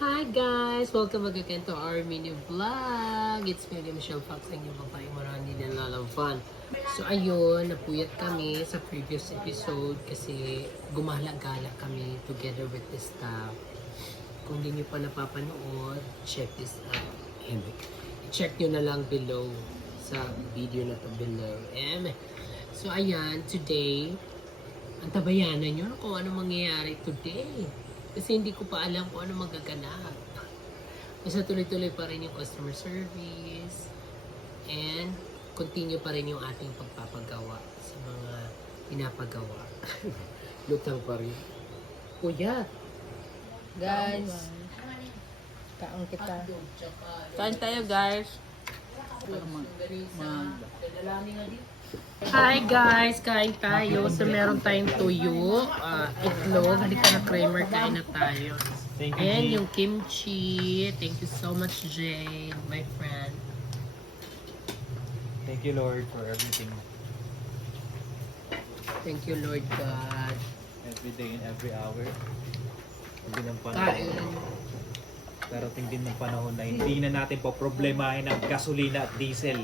Hi guys! Welcome back again to our mini vlog. It's me, Michelle Fox, ang inyong babae marami din lalang fun. So ayun, napuyat kami sa previous episode kasi gumala-gala kami together with the staff. Kung hindi nyo pa napapanood, check this out. Check nyo na lang below sa video na to below. So ayan, today, ang tabayanan nyo kung ano mangyayari today. Kasi hindi ko pa alam kung ano magaganap. Basta tuloy-tuloy pa rin yung customer service. And continue pa rin yung ating pagpapagawa sa mga pinapagawa. Lutang pa rin. Kuya! Guys! Kaon kita. Kain tayo guys. Hi guys! Kain tayo. So meron tayong tuyo, itlog, halika na creamer, kain na tayo. Thank you, And Jane. yung kimchi. Thank you so much, Jane, my friend. Thank you, Lord, for everything. Thank you, Lord God. Every day and every hour. Hindi ng Kain. panahon. Darating din ng panahon na hindi na natin poproblemahin ang gasolina at diesel.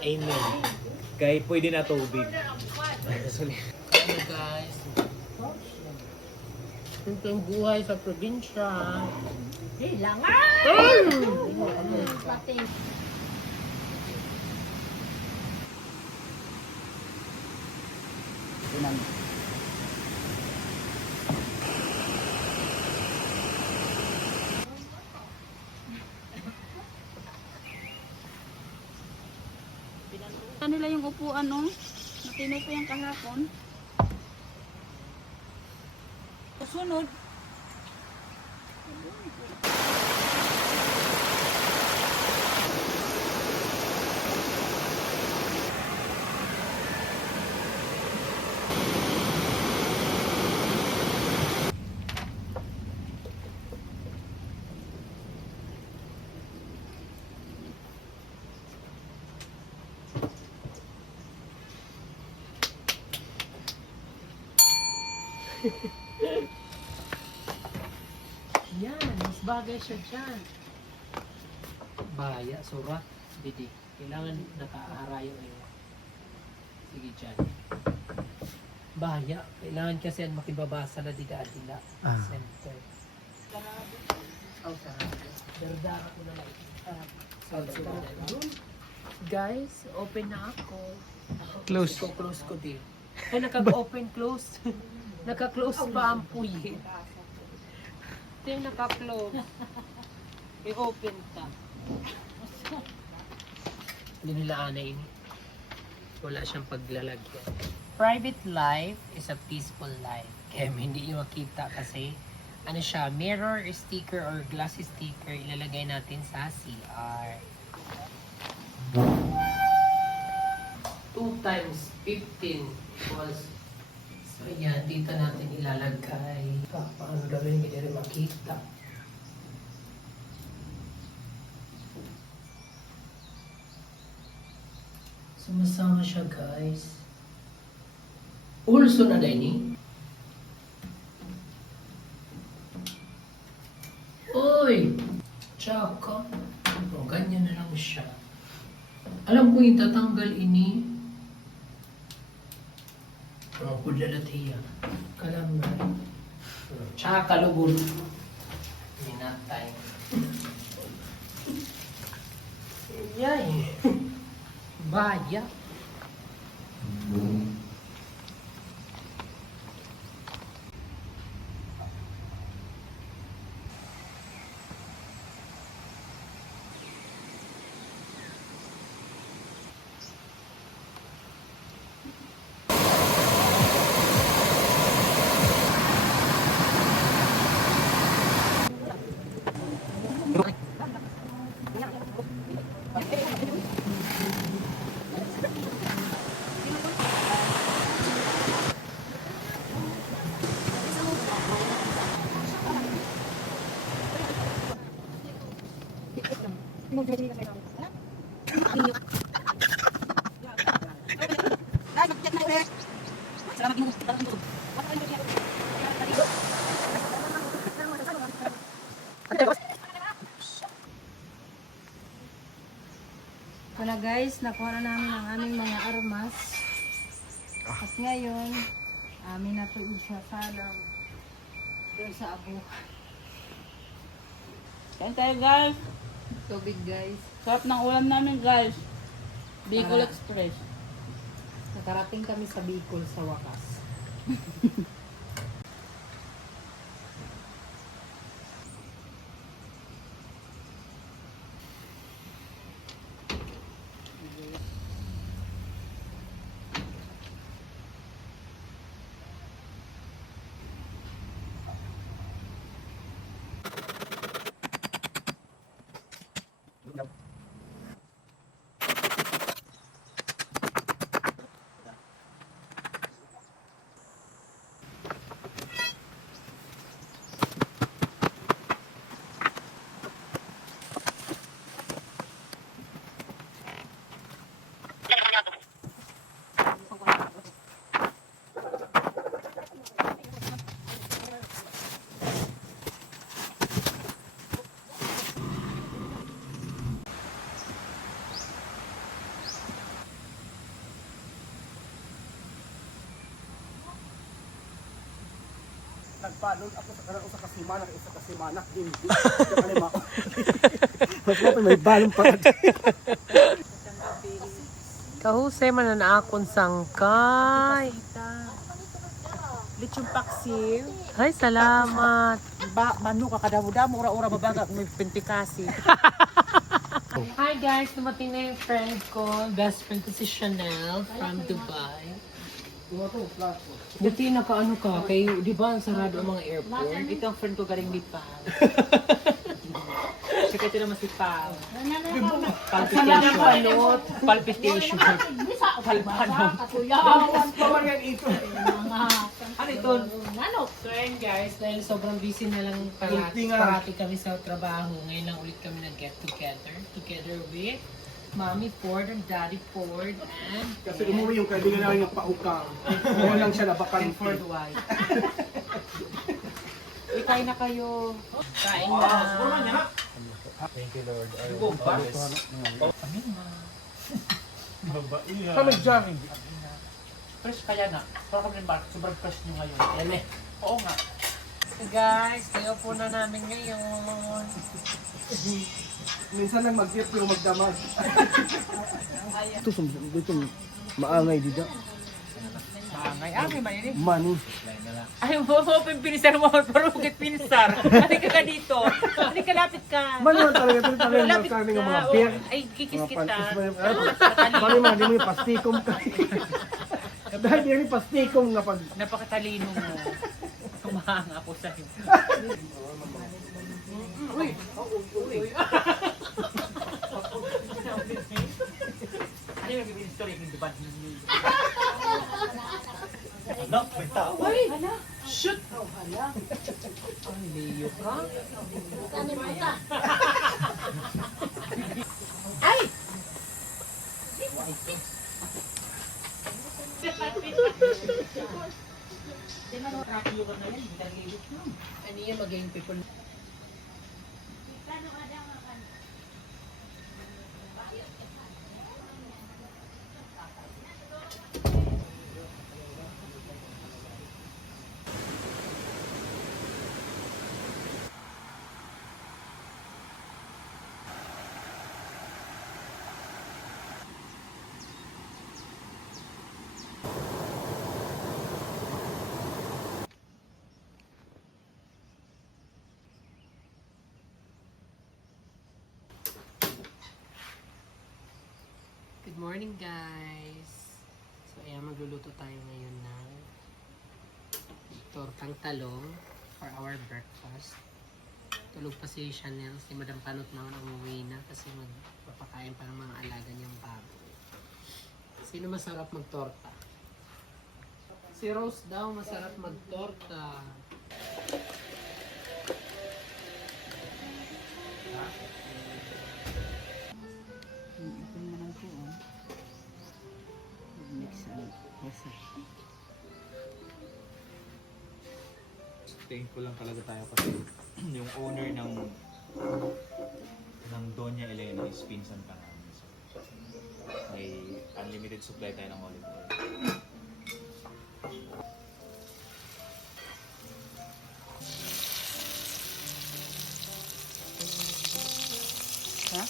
Amen. Kaya pwede na tubig. Gasolina. Hello guys. Ito ang buhay sa probinsya. Nila yung upuan no? Matino pa yung kahapon. Sunod. Yan, mas bagay siya dyan. Baya, surat. Didi. Kailangan nakaarayo ngayon. Sige dyan. Baya. Kailangan kasi yan makibabasa na dida-dila. Center. Oh, sarado. Dardara ko na lang. Guys, open na ako. Close. Close ko din. Ay, naka-open close. Naka-close pa ang puyi. Ito yung naka-close. I-open ta. Hindi nila anay ini. Wala siyang paglalagyan. Private life is a peaceful life. Kaya hindi nyo makita kasi ano siya, mirror sticker or glass sticker ilalagay natin sa CR. 2 times 15 equals. So yan, dito natin ilalagay. Paano gawin, hindi rin makita. Sumasama siya guys. Also na din Uy! Tsaka. O, ganyan na lang siya. Alam ko yung tatanggal ini. O, kudlalatiya. Kalamay. Tsaka kalubod. Minatay. Yay! Baya. Salamat. Ito na guys, nakuha na namin ang aming mga armas. At ngayon, amin na ito sa salam. Doon sa abo. Kain tayo guys. Tubig guys. Sarap ng ulam namin guys. Bicol Para- Express. Nakarating kami sa Bicol sa wakas. Nagpalod ako sa kanang usa ka semana, isa ka semana din. Kalima. Mas may balong pa. Kahusay man na akong sangkay. Lechon paksiw. Ay, salamat. Manu ka kadamo-damo ora-ora mabaga may pentikasi. Hi guys, dumating na yung friend ko, best friend ko si Chanel from Dubai. Buti nakaano ka, kayo, di ba ang sarado ang mga airport? Ito ang friend ko galing Lipan. Saka ito naman si Pao. Palpitation. Palpitation. Palpanong. Ano ito? So ayun guys, dahil sobrang busy na lang parati kami sa trabaho, ngayon lang ulit kami nag-get together with Mommy Ford and Daddy Ford and Kasi umuwi yung kaibigan namin yung paukang. Ngayon lang siya nabakan. Ford White. Kain na kayo. Kain na. Thank you, Lord. Kami dyan. Fresh kaya na. Para kami rin sobrang fresh nyo ngayon. Eme. Oo nga. Guys, kayo po na namin ngayon. Minsan lang mag-gift yung magdamag. Ito maangay dito. Maangay. Ah, may mainit. Money. Ay, mo pinsar mo. Parang hugit pinsar. Halika ka dito. Halika, lapit ka. Money man talaga. Ito talaga yung Lapit mga mga ka. beer. Ay, kikis Mga kita. pantis. Money man, di mo yung pastikom ka. Dahil di yung pastikom na pag... Napakatalino mo. Tumahanga ako sa'yo. Ano yung bibili story ng diba? Anak, may tao. Shoot! Ang liyo ka. Ano yung maging people? Good morning guys! So ayan, magluluto tayo ngayon ng tortang talong for our breakfast. Tulog pa si Chanel, si Madam Panot naman umuwi na kasi magpapakain pa ng mga alaga niyang baboy. Sino masarap magtorta? Si Rose daw masarap magtorta. Ito naman po. Mix and Thankful lang talaga tayo kasi yung owner ng Doña Elena is pinsan ka namin. So, may unlimited supply tayo ng olive oil. Ha?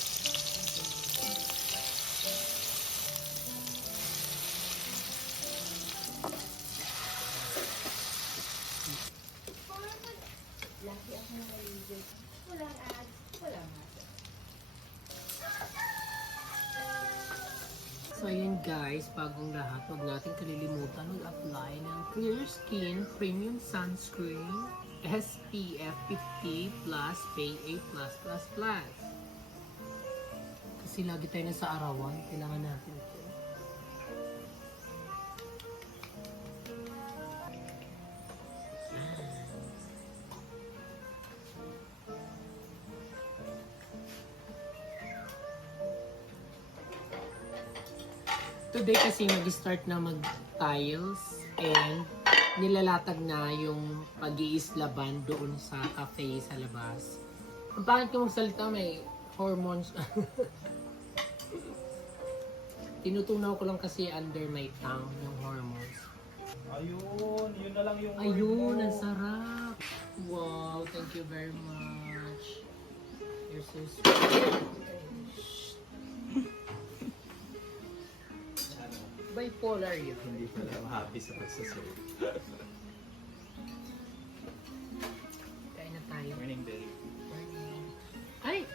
So yun guys, bagong lahat, huwag natin kalilimutan mag-apply ng Clear Skin Premium Sunscreen SPF 50 plus PA+++. Kasi lagi tayo nasa arawan, kailangan natin ito. Today kasi mag-start na mag-tiles and nilalatag na yung pag-iislaban doon sa cafe sa labas. Ang pangit ko magsalita, may hormones. Tinutunaw ko lang kasi under my tongue yung hormones. Ayun, yun na lang yung Ayun, ang sarap! Wow, thank you very much. You're so sweet. Bipolar yun. Hindi pala happy sa pagsasabi. Kain na tayo. Morning, babe. Ay!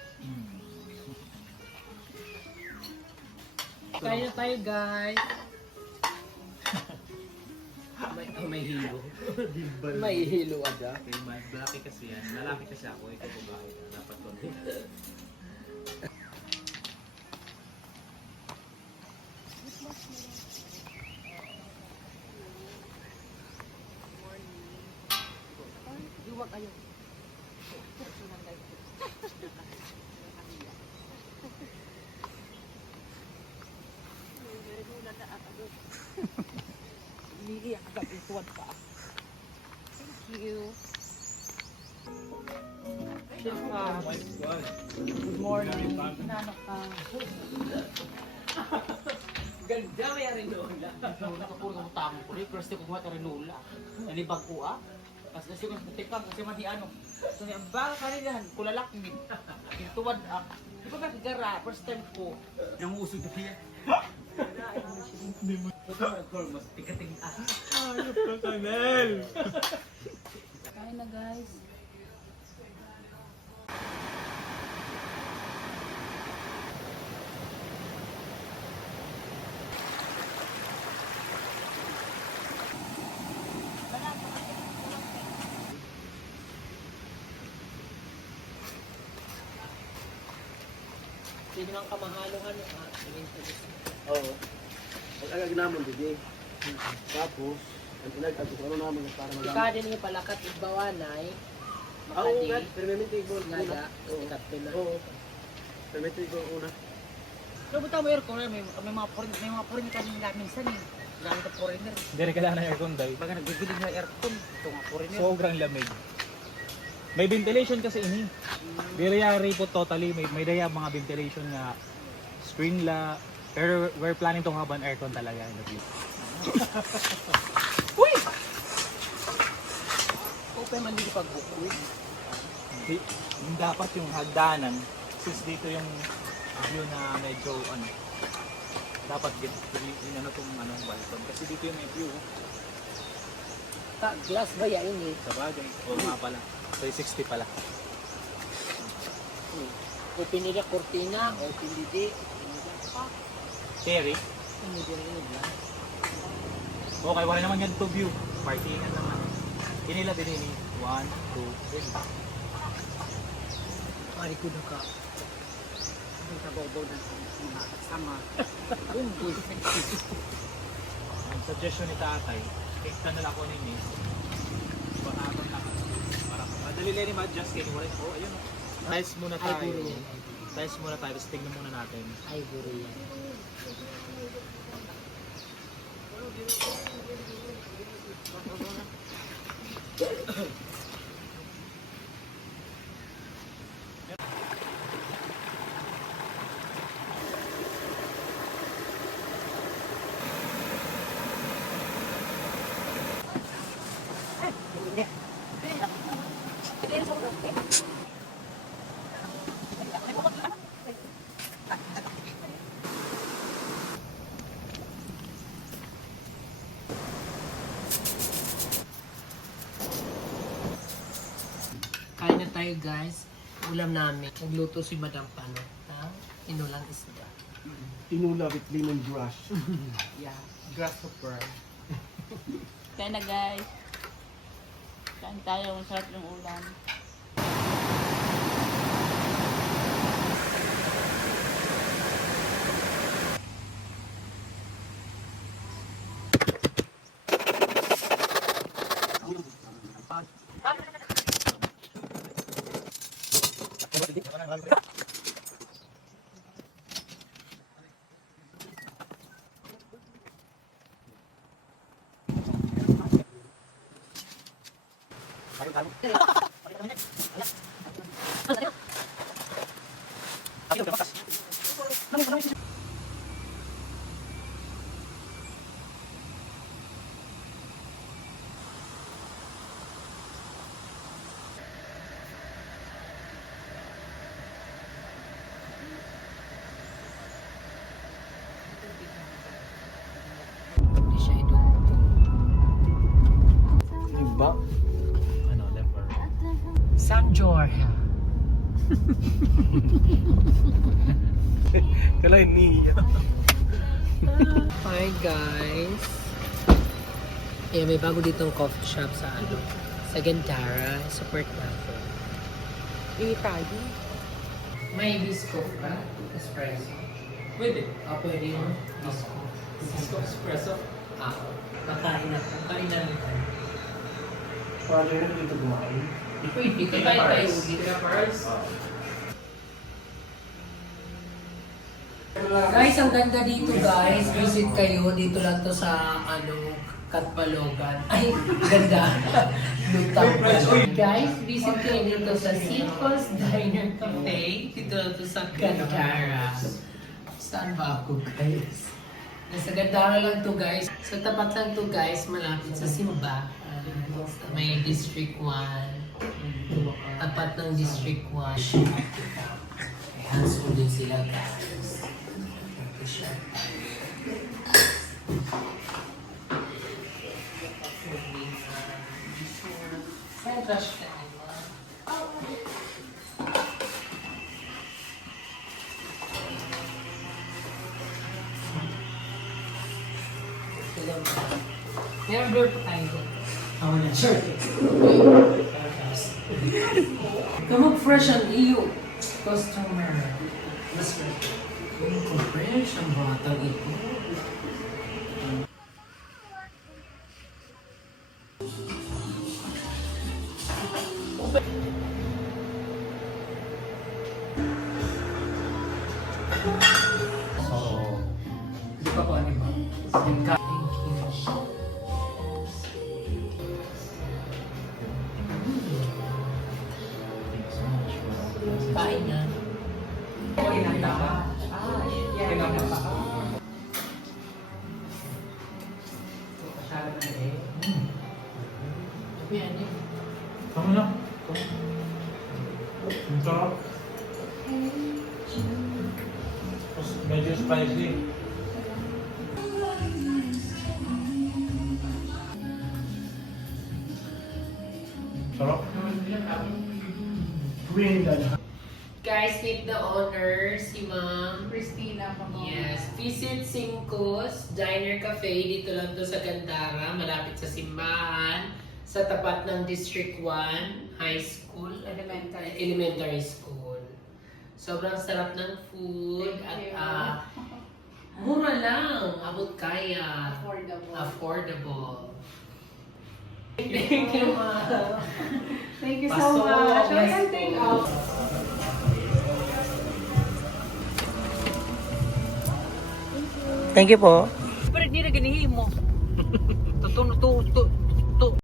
Kain na tayo, guys. May hilo. May hilo ada. Okay, malaki kasi yan. Lalaki kasi ako, ikaw babae. Dapat to. Iwag kayo. Lili, ang gabi tuwad pa. Thank you. Oh my God. Good morning. Inanak ka. Ganda, may arinola. Nakapuro ng tamo ko rin. First ko gumawa ka rinula. Nalibag ko ah. Kasi ko sa tikang kasi madi ano. So ang baka kanilahan kulalak ni. Tuwad ah. Di ba gara first time ko nang usod na siya. Mas tikating ah. Ayop ka, Kanel! Kain na guys. Sino ang kamahaluhan? Oo. Ang agag naman din. Tapos, ang inag-agag ko ano naman para magamit. Ikadin niyo palakat igbawanay. Oo, nga. Permanente ko. Gada, Oo. ikapto na. Oo. Permanente ko una. Pero buta mo aircon may mga foreign kasi nila minsan eh. Gamit ang foreigner. Hindi rin kailangan ng aircon, Day. Baga nagbibili ng aircon. Ito nga foreigner. Sobrang lamig. May ventilation kasi ini. Diriyari po totally. May daya mga ventilation nga screen la. Pero we're planning to have an aircon talaga in the future. Open man dito pag-bukoy. Yung dapat yung hagdanan, since dito yung view na medyo ano, dapat yun ano tong ano, balcon. Kasi dito yung may view. Glass ba yan eh? Sa bagay. O nga pala. 360 pala. Open nila cortina, open didi. Terry. Hindi din nila. Okay, wala naman yan to view. Parkingan naman. Inila din ini. 1, 2, 3. Pari ko na ka. Ang tabaw ng mga kasama. Unggoy. Ang suggestion ni tatay, cake na nila ko nini. Pahabang lang. Para madali lang yung ma-adjust kayo. Oh, ayun. Tiles muna tayo. Ivory yan. Tiles muna tayo. Tapos tingnan muna natin. Ivory yan. guys, ulam namin. Nagluto si Madam Pano. Ha? Inulang isda. Tinula with lemongrass. Yeah, grasshopper. Kaya na guys. Kain tayo, masarap yung ulam. Hindi siya idugtong. Diba? Ano, leper. San Jorge. Kalay ni. Hi guys. May bago ditong coffee shop sa sa Gandara. Support natin. Tayo. May bisco ka? Espresso? Pwede. Pwede yun. Bisco. Bisco espresso? Kakain na. Kakain na rin tayo. Paano yun dito kumain? Pwede. Kakain tayo. Dito na Pars. Guys, ang ganda dito guys. Visit kayo. Dito lang to sa Katbalogan. Ay, ganda. Lutang guys, visit kayo dito sa Seacoast Diner Cafe. Dito lang to sa Gandara. Saan ba ako guys? Nasa Gandara lang to guys. Sa tapat lang to guys, malapit sa simbahan. Sa may District 1. Tapat ng District 1. Hands-on din sila guys. Ito siya. Saan crush ka nila? Meron blur pa tayo dyan. Ako na, sure. Kamag fresh ang iyo. Customer. Mas fresh ang batang ito. Oo. Di pa po ano ba? Thank you. Kain na. Tama na. Ang sarap. Tapos medyo spicy. Sarap. Guys, meet the owner, si Ma'am. Christina pa Yes, visit Cinco's Diner Cafe. Dito lang to sa Gandara, malapit sa simbahan. Sa tapat ng District 1 High School. Elementary School. Sobrang sarap ng food. At mura lang. Abot kaya. Affordable. Thank you, Ma'am. Thank you so Pasok, much. I let's can take go. out. Thank you po. Pero hindi na ganihin mo.